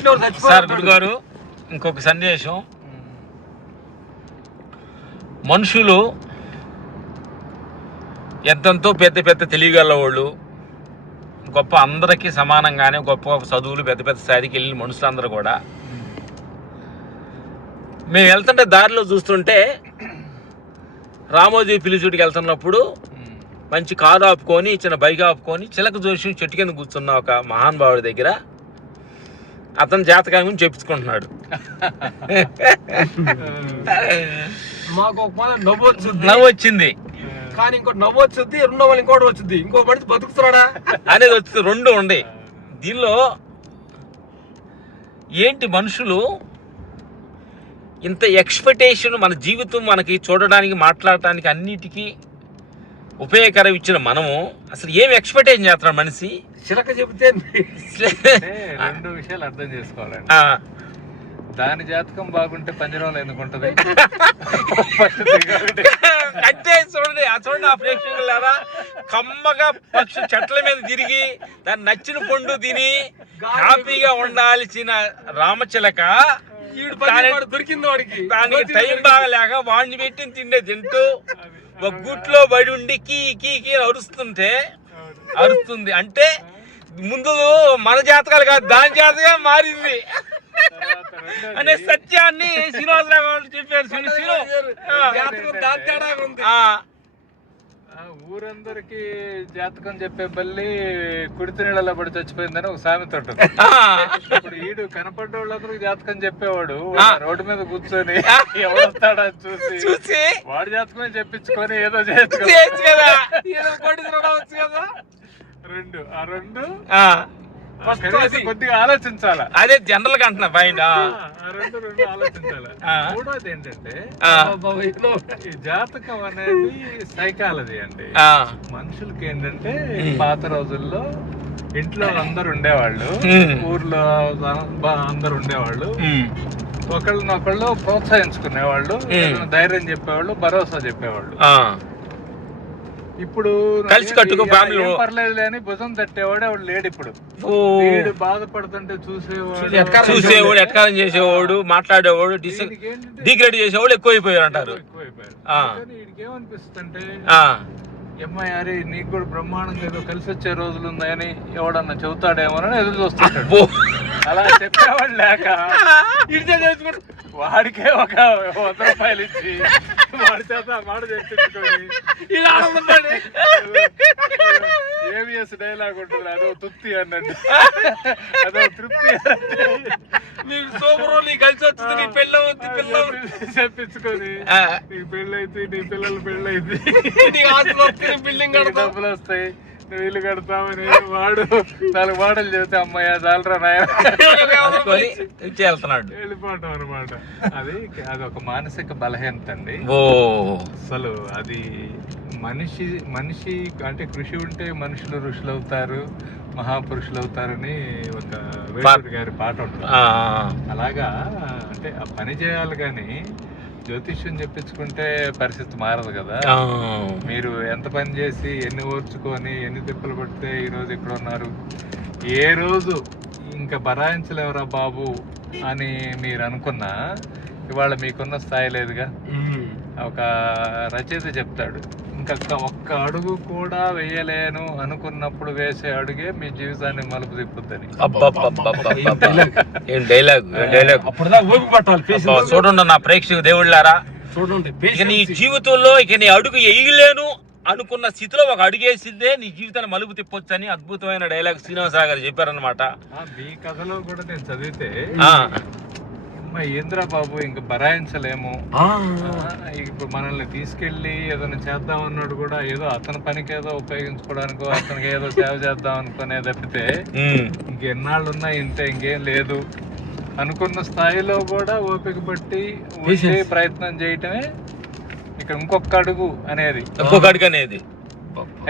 ఇంట్లో సార్ గురుగారు ఇంకొక సందేశం. మనుషులు ఎంతో పెద్ద పెద్ద తెలియగల వాళ్ళు, గొప్ప అందరికీ సమానంగానే గొప్ప గొప్ప చదువులు పెద్ద పెద్ద స్థాయికి వెళ్ళిన మనుషులందరూ కూడా మేము వెళ్తుంటే దారిలో చూస్తుంటే రామోజీ పిలిచుడికి వెళ్తున్నప్పుడు మంచి కారు ఆపుకొని చిన్న బైక్ ఆపుకొని చిలక జోషి చెట్టు కింద కూర్చున్న ఒక మహానుభావుడి దగ్గర అతని జాతకాన్ని గురించి చెప్పుకుంటున్నాడు. మాకు ఒక మాట నవ్వు వచ్చింది, కానీ ఇంకోటి నవ్వు వచ్చింది, రెండో వాళ్ళు ఇంకోటి వచ్చింది, ఇంకో మనిషి బతుకుతున్నాడా అనేది వచ్చింది. రెండు ఉండే దీనిలో. ఏంటి మనుషులు ఇంత ఎక్స్పెక్టేషన్, మన జీవితం మనకి చూడడానికి మాట్లాడటానికి అన్నిటికీ ఉపయోగకరం ఇచ్చిన మనము అసలు ఏం ఎక్స్పెక్టేషన్ చేస్తున్నాడు మనిషి? చిలక చెబితే రెండు విషయాలు అర్థం చేసుకోవాలండి. దాని జాతకం బాగుంటే పంజరంలో ఎందుకుంటది? అంటే చూడండి ఆ ప్రేక్షకులారా, కమ్మగా పక్షి చెట్ల మీద తిరిగి దాన్ని నచ్చిన పండు తిని హ్యాపీగా ఉండాల్సిన రామచిలక దొరికింది వాడికి, దానికి టైం బాగలేక వాడిని పెట్టి తిండే తింటూ ఒక గుట్లో బడి ఉండి కీ కీ కీ అరుస్తుంది. అంటే ముందు మన జాతకాలు కాదు, దాని జాతగా మారింది అనే సత్యాన్ని శ్రీనివాసరావు చెప్పారు. ఊరందరికి జాతకం చెప్పే బల్లి కుడితి నీళ్ళలో పడి చచ్చిపోయిందని ఒక సామెత ఉంటుంది. ఇప్పుడు ఈడు కనపడ్డ వాళ్ళందరికి జాతకం చెప్పేవాడు రోడ్డు మీద కూర్చొని ఎవడొస్తాడా చూసి వాడి జాతకమే చెప్పించుకొని ఏదో చేయొచ్చు కదా. రెండు కొద్దిగా ఆలోచించాలా. అదే జనరల్ గా అంటున్నా పాయింట్. రెండు ఆలోచించాలి. మూడోది ఏంటంటే ఈ జాతకం అనేది సైకాలజీ అండి. మనుషులకి ఏంటంటే పాత రోజుల్లో ఇంట్లో అందరు ఉండేవాళ్ళు, ఊర్లో అందరు ఉండేవాళ్ళు, ఒకళ్ళనొకళ్ళు ప్రోత్సహించుకునేవాళ్ళు, ధైర్యం చెప్పేవాళ్ళు, భరోసా చెప్పేవాళ్ళు. ఇప్పుడు కలిసి కట్టుకో ఫ్యామిలీ పర్లేదు అని భుజం తట్టేవాడు ఎవడు లేడు. ఇప్పుడు వీడు బాధపడుతుంటే చూసేవాడు, ఎట్కారం చేసేవాడు, మాట్లాడేవాడు, డిగ్రేడ్ చేసేవాడు ఎక్కువైపోయారు అంటారు. వీడికి ఏమనిపిస్తుంటే అమ్మాయి నీకు కూడా బ్రహ్మాండంగా ఏదో కలిసి వచ్చే రోజులు ఉన్నాయని ఎవడన్నా చెబుతాడేమోనని ఎదురు చూస్తుంటాడు. అలా చెప్పేవాడు లేక వాడికే ఒక 100 రూపాయలు ఇచ్చి వాడి చేత మాట చెప్పించుకొని ఏవిఎస్ డైలాగ్ ఉంటుంది, అదో తృప్తి అన్నట్టు, అదో తృప్తి కలిసి వచ్చింది, నీ పెళ్ళి చెప్పించుకొని నీకు పెళ్ళైతే నీ పిల్లలు పెళ్ళైతే బిల్డింగ్ డబ్బులు వస్తాయి, నువ్వు ఇల్లు కడతామని వాడు 4 మాటలు చెబితే అమ్మాయి చాలరా నాయన వెళ్ళిపోవటం అనమాట. అది ఒక మానసిక బలహీనత అండి. అసలు అది మనిషి అంటే కృషి ఉంటే మనుషులు ఋషులు అవుతారు, మహాపురుషులు అవుతారని ఒక వేటూరి గారి పాట ఉంటుంది. అలాగా అంటే ఆ పని చేయాలి కానీ జ్యోతిష్యం చెప్పించుకుంటే పరిస్థితి మారదు కదా. మీరు ఎంత పని చేసి ఎన్ని ఓర్చుకొని ఎన్ని తిప్పలు పడితే ఈరోజు ఇక్కడ ఉన్నారు. ఏ రోజు ఇంకా బరాయించలేవరా బాబు అని మీరు అనుకున్నా ఇవాళ మీకున్న స్థాయి లేదుగా. ఒక రచయిత చెప్తాడు, ఇంకా ఒక్క అడుగు కూడా వేయలేను అనుకున్నప్పుడు వేసే అడుగే మీ జీవితాన్ని మలుపు తిప్పుద్దని. చూడండి నా ప్రేక్షక దేవుళ్ళారా, చూడండి నీ జీవితంలో ఇక నీ అడుగు వేయలేను అనుకున్న స్థితిలో ఒక అడుగేసిందే నీ జీవితాన్ని మలుపు తిప్పొచ్చు అని అద్భుతమైన డైలాగ్ శ్రీనివాసరావు గారు చెప్పారనమాట. మీ కథలో కూడా నేను చదివితే ఏంద్రా బాబు ఇంకా బరాయించలేము, ఇప్పుడు మనల్ని తీసుకెళ్లి ఏదైనా చేద్దాం అన్నాడు కూడా ఏదో అతని పనికి ఏదో ఉపయోగించుకోవడానికో అతనికి ఏదో సేవ చేద్దాం అనుకునే తప్పితే ఇంకెన్నాళ్ళున్నా ఇంతే, ఇంకేం లేదు అనుకున్న స్థాయిలో కూడా ఓపిక పట్టి ప్రయత్నం చేయటమే ఇక్కడ ఇంకొక అడుగు అనేది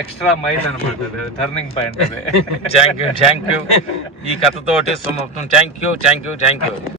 ఎక్స్ట్రా మైల్ అనమాట, టర్నింగ్ పాయింట్. థ్యాంక్ యూ ఈ కథతోటి సమాప్తం. Thank you.